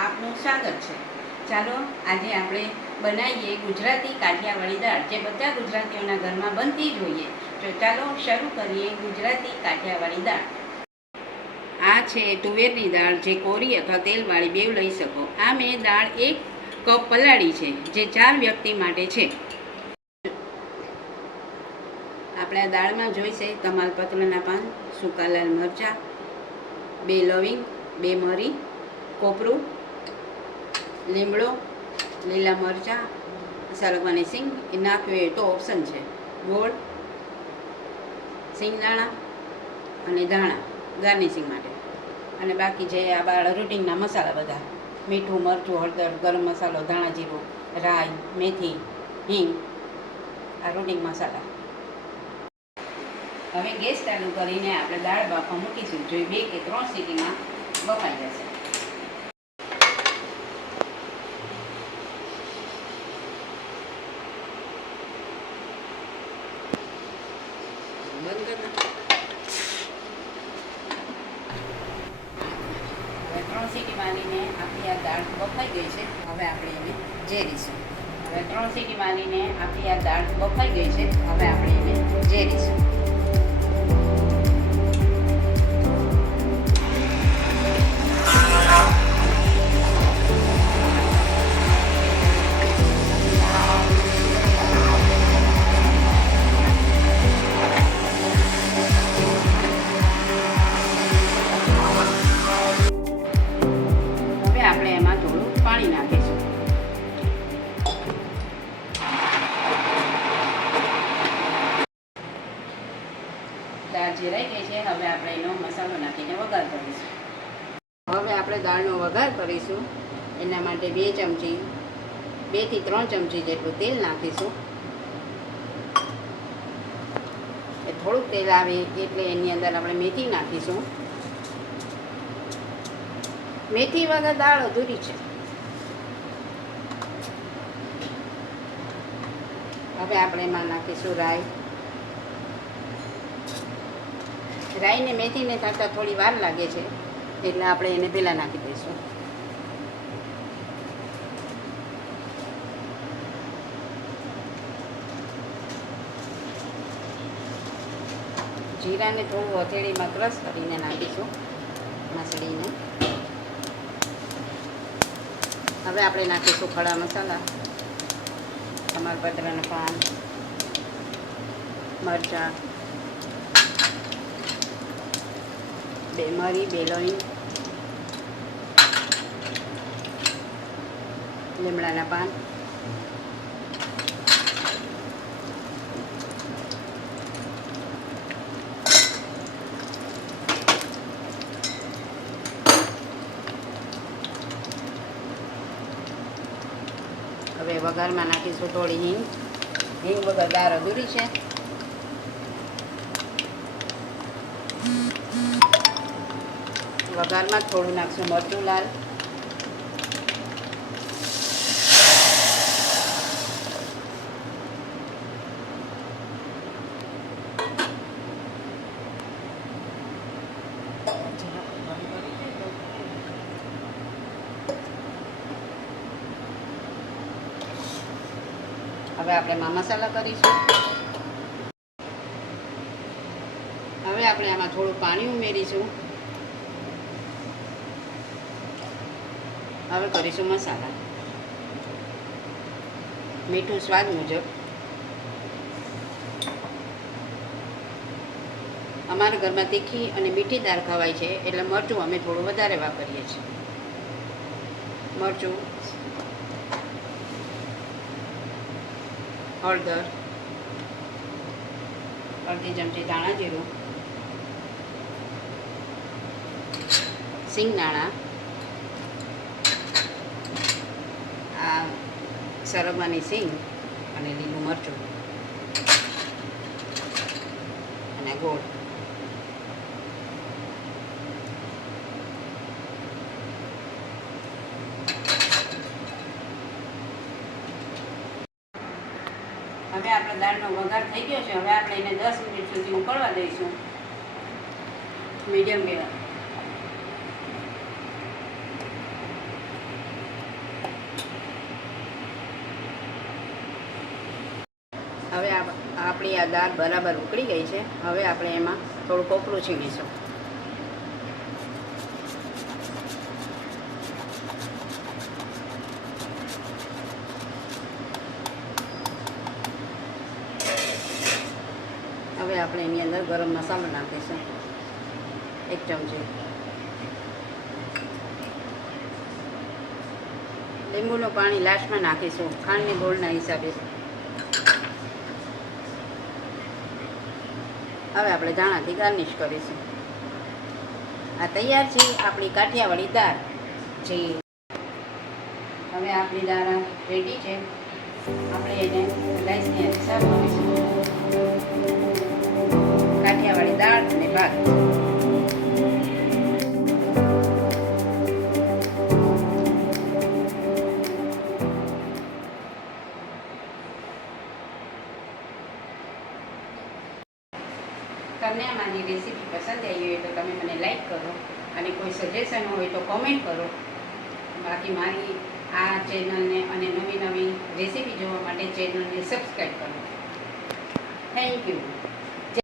આપનું સ્વાગત છે। ચાલો આજે આપણે બનાવીએ ગુજરાતી કાઠિયાવાડી દાળ, જે બધા ગુજરાતીઓના ઘરમાં બનતી જ હોઈએ। તો ચાલો શરૂ કરીએ ગુજરાતી કાઠિયાવાડી દાળ। આ છે તુવેરની દાળ, જે કોરી અથવા તેલવાળી બેવ લઈ શકો। આ મેં દાળ 1 કપ પલાળી છે, જે 4 વ્યક્તિ માટે છે। આપણે આ દાળમાં જોઈશે તમાલપત્રના પાન, સૂકા લાલ મરચાં, 2 લવિંગ, 2 મરી, કોપરું, લીમડો, લીલા મરચાં, સરગવાની સિંગ એ નાખવી હોય તો ઓપ્શન છે, ગોળ, સિંગદાણા અને ધાણા ગાર્નિશિંગ માટે, અને બાકી જે આ બાળ રૂટિનના મસાલા બધા, મીઠું, મરચું, હળદર, ગરમ મસાલો, ધાણા જીરું, રાઈ, મેથી, હિંગ, આ રૂટિન મસાલા। હવે ગેસ ચાલુ કરીને આપણે દાળ બાફવા મૂકીશું, જો 2 કે 3 સીટીમાં બફાઈ જશે। બંધ કરી 3 સીટી મારીને આપણી આ દાળ બફાઈ ગઈ છે। હવે આપણે એને ઝેરીશું। હવે 3 સીટી મારીને આપણી આ દાળ બફાઈ ગઈ છે। હવે આપણે એને ઝેરીશું। આપણે એમાં થોડું પાણી નાખીશું। દાળ જીરાઈ ગઈ છે। હવે આપણે એનો મસાલો નાખીને વઘાર કરીશું। હવે આપણે દાળનો વઘાર કરીશું। એના માટે 2 ચમચી 2 થી 3 ચમચી જેટલું તેલ નાખીશું। એ થોડુંક તેલ આવે એટલે એની અંદર આપણે મેથી નાખીશું। મેથી વગર દાળ અધૂરી છે। હવે આપણે એમાં નાખીશું રાઈ। રાઈ ને મેથીને થતાં થોડી વાર લાગે છે, એટલે આપણે એને પહેલાં નાખી દઈશું। જીરાને થોડું હથેળીમાં ક્રશ કરીને નાખીશું, મસળીને। હવે આપણે નાખીશું ખડા મસાલા, તમાલપત્રના પાન, મરચાં, 2 મરી, 2 લવિંગ, લીમડાના પાન, હવે વઘારમાં નાખીશું થોડી હિંગ। હિંગ વગર દાળ અધૂરી છે। વઘારમાં થોડું નાખશું મરચું લાલ, હવે આપણે એમાં મસાલા કરીશું। હવે આપણે આમાં થોડું પાણી ઉમેરીશું। હવે કરીશું મસાલા, મીઠું સ્વાદ મુજબ। અમારા ઘરમાં તીખી અને મીઠી દાળ ખવાય છે, એટલે મરચું અમે થોડું વધારે વાપરીએ છીએ। મરચું, હળદર, અડધી ચમચી ધાણા જીરું, સિંગદાણા, આ સરગવાની સિંગ અને લીલું મરચું અને ગોળ। હવે આપણે દાળનો વઘાર થઈ ગયો છે। હવે આપણે એને 10 મિનિટ સુધી ઉકળવા દઈશું મીડિયમ ગેસ। હવે આપણી આ દાળ બરાબર ઉકળી ગઈ છે. હવે આપણે એમાં થોડું કોપરું છીણીશું. હવે આપણે એની અંદર ગરમ મસાલો નાખીશું 1 ચમચી. લીંબુનું પાણી લાસ્ટમાં નાખીશું ખાંડની ગોળના હિસાબે. હવે આપણે ધાણાથી ગાર્નિશ કરીશું. આ તૈયાર છે આપણી કાઠિયાવાડી દાળ છે. હવે આપણી દાળ રેડી છે. આપણે એને રાઈસની સર્વ કરીશું. કાઠિયાવાડી દાળ અને ભાત. તમને મારી રેસીપી પસંદ આવી હોય તો તમે મને લાઈક કરો અને કોઈ સજેશન હોય તો કોમેન્ટ કરો. બાકી મારી આ ચેનલને અને નવી નવી રેસીપી જોવા માટે ચેનલને સબસ્ક્રાઈબ કરો. Thank you.